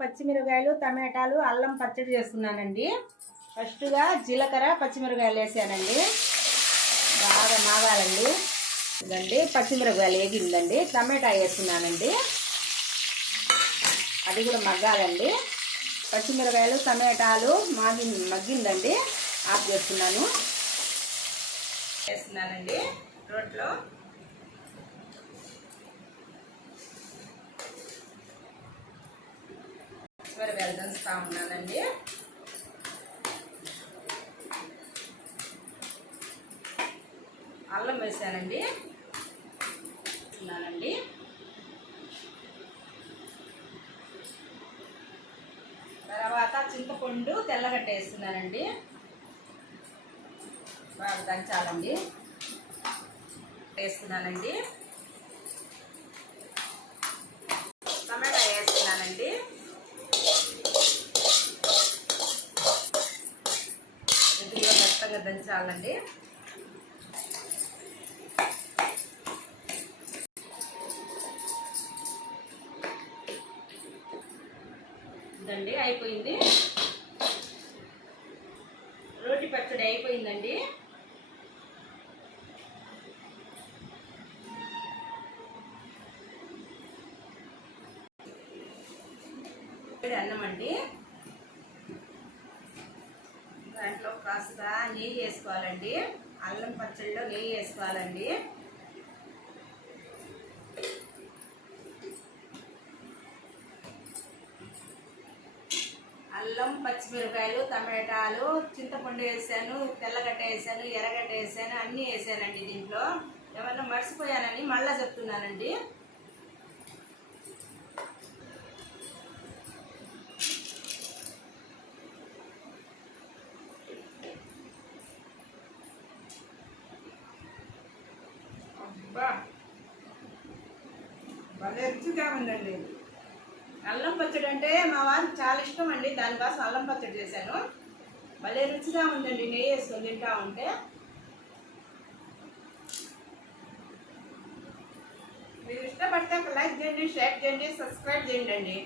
పచ్చిమిరపకాయలు, టమాటాలు, అల్లం పచ్చడి చేస్తున్నానండి. ఫస్ట్గా జీలకర్ర, పచ్చిమిరపకాయలు వేసానండి. బాగా మాగాలండి. ఇదండి పచ్చిమిరపకాయలు వేగిందండి. టమాటా వేస్తున్నానండి, అది కూడా మగ్గాలండి. పచ్చిమిరపకాయలు, టమాటాలు మగ్గిందండి. ఆఫ్ చేస్తున్నాను. వేస్తున్నానండి రోట్లో. పచ్చిమిరపకాయలు దంచుతా ఉన్నానండి. అల్లం వేసానండి. తర్వాత చింతపండు, తెల్లగడ్డ వేస్తున్నానండి. బాగా దంచాలండి. వేస్తున్నానండి. టమాటా వేస్తున్నానండి. ఇది కూడా మెత్తగా దంచాలండి. ఇదండి అయిపోయింది. రోటి పచ్చడి అయిపోయిందండి. అన్నం అండి. దాంట్లో కాస్త నెయ్యి వేసుకోవాలండి. అల్లం పచ్చడిలో నెయ్యి వేసుకోవాలండి. అల్లం, పచ్చిమిరపకాయలు, టమాటాలు, చింతపండు వేసాను, తెల్లగడ్డ వేసాను, ఎర్రగడ్డ వేసాను, అన్నీ వేసానండి. దీంట్లో ఏమన్నా మర్చిపోయానని మళ్ళా చెప్తున్నానండి. భలే రుచిగా ఉందండి. అల్లం పచ్చడి అంటే మా వారికి చాలా ఇష్టం అండి. దానికోసం అల్లం పచ్చడి చేశాను. భలే రుచిగా ఉందండి. నెయ్యి వేసుకొని తింటా ఉంటే. మీరు ఇష్టపడితే ఒక లైక్ చేయండి, షేర్ చేయండి, సబ్స్క్రైబ్ చేయండి.